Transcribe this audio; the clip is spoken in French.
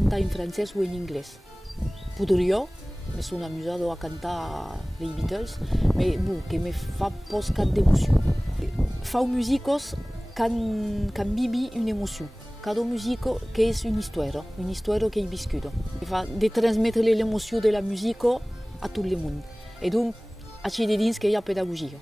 cantar en francès o en inglès. Podria, me sono amusato a cantar les Beatles, mais bon, que me fa pos cap d'emoció. Fau musicos can vivi un'emoció. Cada musico che è un'histoire che hai vissuto. Fa de trasmettere l'emoció de la musica a tot el món. E donc, així de dins que hi ha pedagogia.